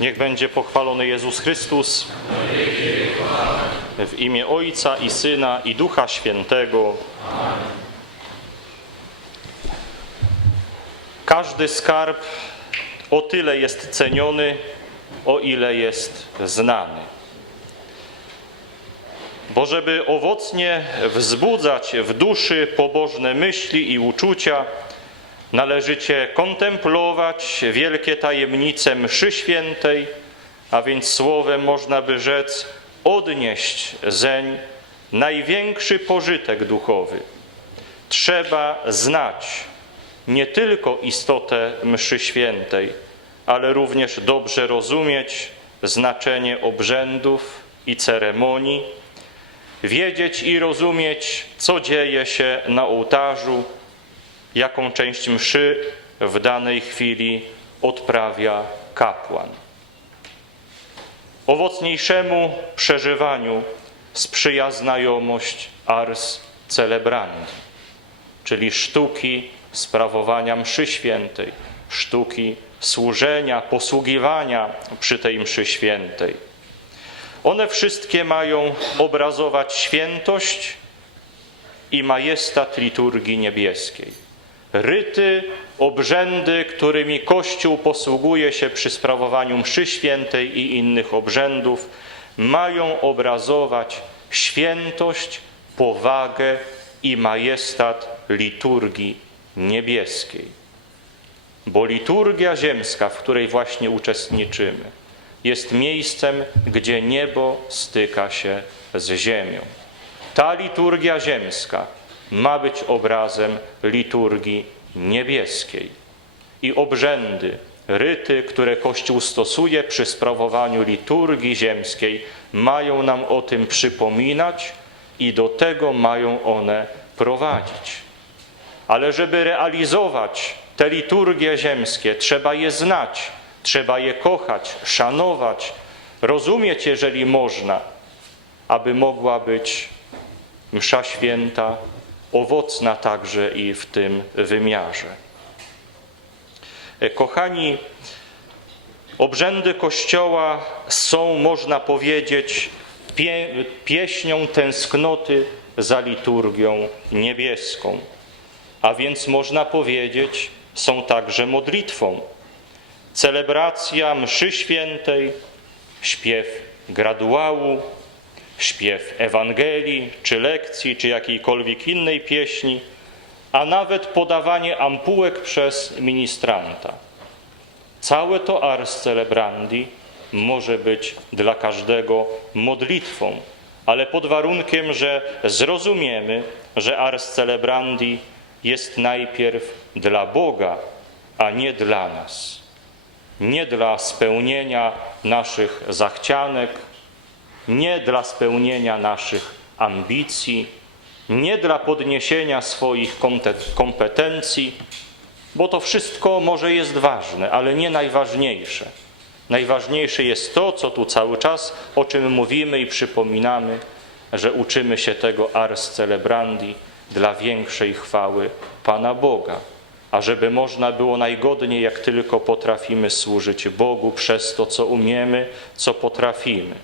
Niech będzie pochwalony Jezus Chrystus. W imię Ojca i Syna i Ducha Świętego. Każdy skarb o tyle jest ceniony, o ile jest znany. Bo żeby owocnie wzbudzać w duszy pobożne myśli i uczucia, należycie kontemplować wielkie tajemnice mszy świętej, a więc słowem można by rzec odnieść zeń największy pożytek duchowy. Trzeba znać nie tylko istotę mszy świętej, ale również dobrze rozumieć znaczenie obrzędów i ceremonii, wiedzieć i rozumieć, co dzieje się na ołtarzu, jaką część mszy w danej chwili odprawia kapłan. Owocniejszemu przeżywaniu sprzyja znajomość ars celebrandi, czyli sztuki sprawowania mszy świętej, sztuki służenia, posługiwania przy tej mszy świętej. One wszystkie mają obrazować świętość i majestat liturgii niebieskiej. Ryty, obrzędy, którymi Kościół posługuje się przy sprawowaniu mszy świętej i innych obrzędów, mają obrazować świętość, powagę i majestat liturgii niebieskiej. Bo liturgia ziemska, w której właśnie uczestniczymy, jest miejscem, gdzie niebo styka się z ziemią. Ta liturgia ziemska ma być obrazem liturgii niebieskiej. I obrzędy, ryty, które Kościół stosuje przy sprawowaniu liturgii ziemskiej, mają nam o tym przypominać i do tego mają one prowadzić. Ale żeby realizować te liturgie ziemskie, trzeba je znać, trzeba je kochać, szanować, rozumieć, jeżeli można, aby mogła być msza święta owocna także i w tym wymiarze. Kochani, obrzędy Kościoła są, można powiedzieć, pie, pieśnią tęsknoty za liturgią niebieską, a więc można powiedzieć, są także modlitwą. Celebracja mszy świętej, śpiew graduału, śpiew Ewangelii, czy lekcji, czy jakiejkolwiek innej pieśni, a nawet podawanie ampułek przez ministranta. Całe to ars celebrandi może być dla każdego modlitwą, ale pod warunkiem, że zrozumiemy, że ars celebrandi jest najpierw dla Boga, a nie dla nas. Nie dla spełnienia naszych zachcianek, nie dla spełnienia naszych ambicji, nie dla podniesienia swoich kompetencji, bo to wszystko może jest ważne, ale nie najważniejsze. Najważniejsze jest to, co tu cały czas, o czym mówimy i przypominamy, że uczymy się tego ars celebrandi dla większej chwały Pana Boga, a żeby można było najgodniej, jak tylko potrafimy służyć Bogu przez to, co umiemy, co potrafimy.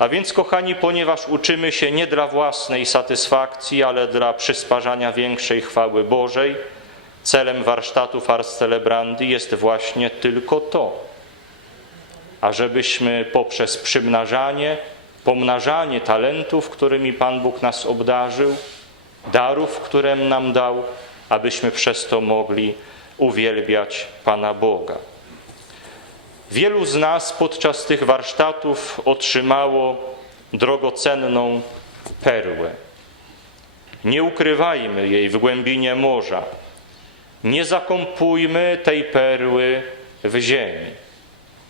A więc, kochani, ponieważ uczymy się nie dla własnej satysfakcji, ale dla przysparzania większej chwały Bożej, celem warsztatów Ars Celebrandi jest właśnie tylko to, ażebyśmy poprzez przymnażanie, pomnażanie talentów, którymi Pan Bóg nas obdarzył, darów, które nam dał, abyśmy przez to mogli uwielbiać Pana Boga. Wielu z nas podczas tych warsztatów otrzymało drogocenną perłę. Nie ukrywajmy jej w głębinie morza. Nie zakąpujmy tej perły w ziemi.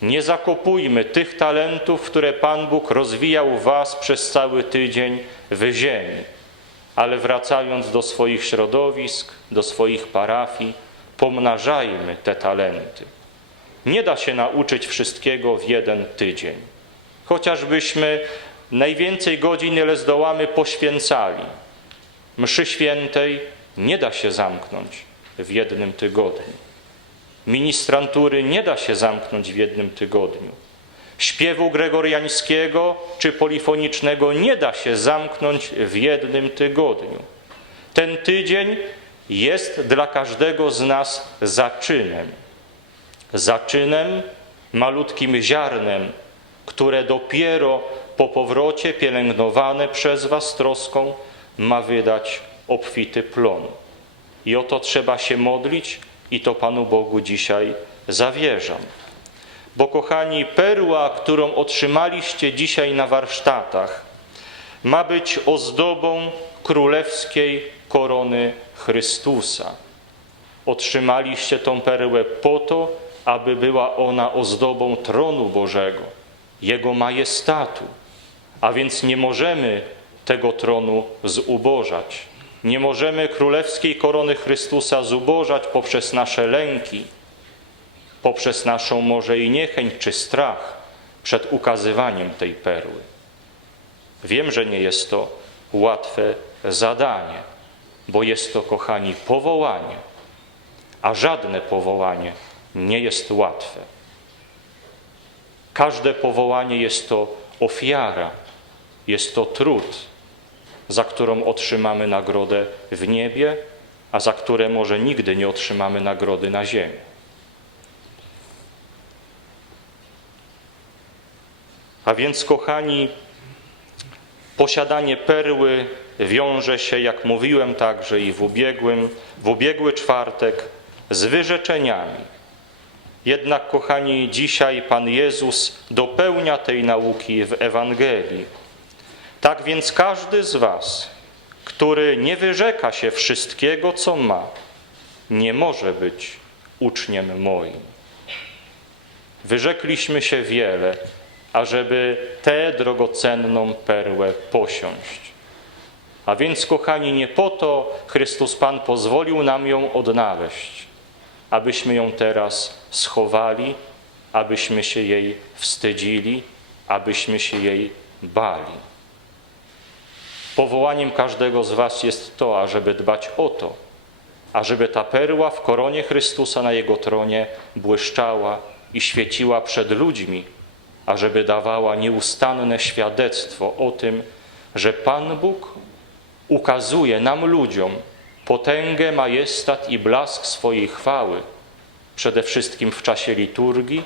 Nie zakopujmy tych talentów, które Pan Bóg rozwijał Was przez cały tydzień w ziemi. Ale wracając do swoich środowisk, do swoich parafii, pomnażajmy te talenty. Nie da się nauczyć wszystkiego w jeden tydzień. Chociażbyśmy najwięcej godzin, ile zdołamy, poświęcali. Mszy świętej nie da się zamknąć w jednym tygodniu. Ministrantury nie da się zamknąć w jednym tygodniu. Śpiewu gregoriańskiego czy polifonicznego nie da się zamknąć w jednym tygodniu. Ten tydzień jest dla każdego z nas zaczynem. Zaczynem, malutkim ziarnem, które dopiero po powrocie pielęgnowane przez Was troską ma wydać obfity plon. I o to trzeba się modlić i to Panu Bogu dzisiaj zawierzam. Bo kochani, perła, którą otrzymaliście dzisiaj na warsztatach, ma być ozdobą królewskiej korony Chrystusa. Otrzymaliście tą perłę po to, aby była ona ozdobą tronu Bożego, Jego majestatu. A więc nie możemy tego tronu zubożać. Nie możemy królewskiej korony Chrystusa zubożać poprzez nasze lęki, poprzez naszą może i niechęć czy strach przed ukazywaniem tej perły. Wiem, że nie jest to łatwe zadanie, bo jest to, kochani, powołanie, a żadne powołanie nie jest łatwe. Każde powołanie jest to ofiara, jest to trud, za którą otrzymamy nagrodę w niebie, a za które może nigdy nie otrzymamy nagrody na ziemi. A więc, kochani, posiadanie perły wiąże się, jak mówiłem także i w ubiegłym, w ubiegły czwartek, z wyrzeczeniami. Jednak, kochani, dzisiaj Pan Jezus dopełnia tej nauki w Ewangelii. Tak więc każdy z Was, który nie wyrzeka się wszystkiego, co ma, nie może być uczniem moim. Wyrzekliśmy się wiele, ażeby tę drogocenną perłę posiąść. A więc, kochani, nie po to Chrystus Pan pozwolił nam ją odnaleźć, abyśmy ją teraz schowali, abyśmy się jej wstydzili, abyśmy się jej bali. Powołaniem każdego z Was jest to, ażeby dbać o to, ażeby ta perła w koronie Chrystusa na Jego tronie błyszczała i świeciła przed ludźmi, ażeby dawała nieustanne świadectwo o tym, że Pan Bóg ukazuje nam ludziom potęgę, majestat i blask swojej chwały, przede wszystkim w czasie liturgii,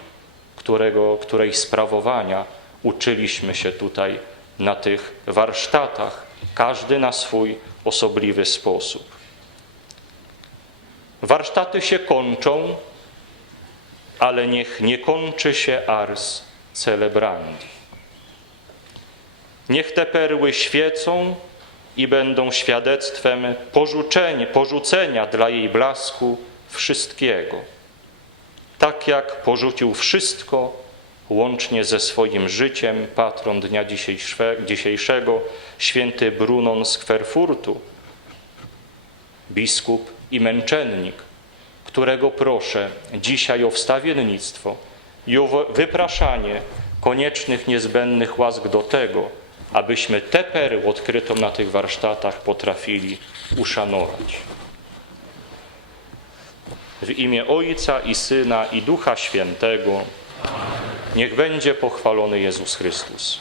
którego, której sprawowania uczyliśmy się tutaj na tych warsztatach, każdy na swój osobliwy sposób. Warsztaty się kończą, ale niech nie kończy się ars celebrandi. Niech te perły świecą i będą świadectwem porzucenia, porzucenia dla jej blasku wszystkiego. Tak jak porzucił wszystko, łącznie ze swoim życiem, patron dnia dzisiejszego, święty Brunon z Kwerfurtu, biskup i męczennik, którego proszę dzisiaj o wstawiennictwo i o wypraszanie koniecznych, niezbędnych łask do tego, abyśmy tę perłę odkrytą na tych warsztatach potrafili uszanować. W imię Ojca i Syna i Ducha Świętego niech będzie pochwalony Jezus Chrystus.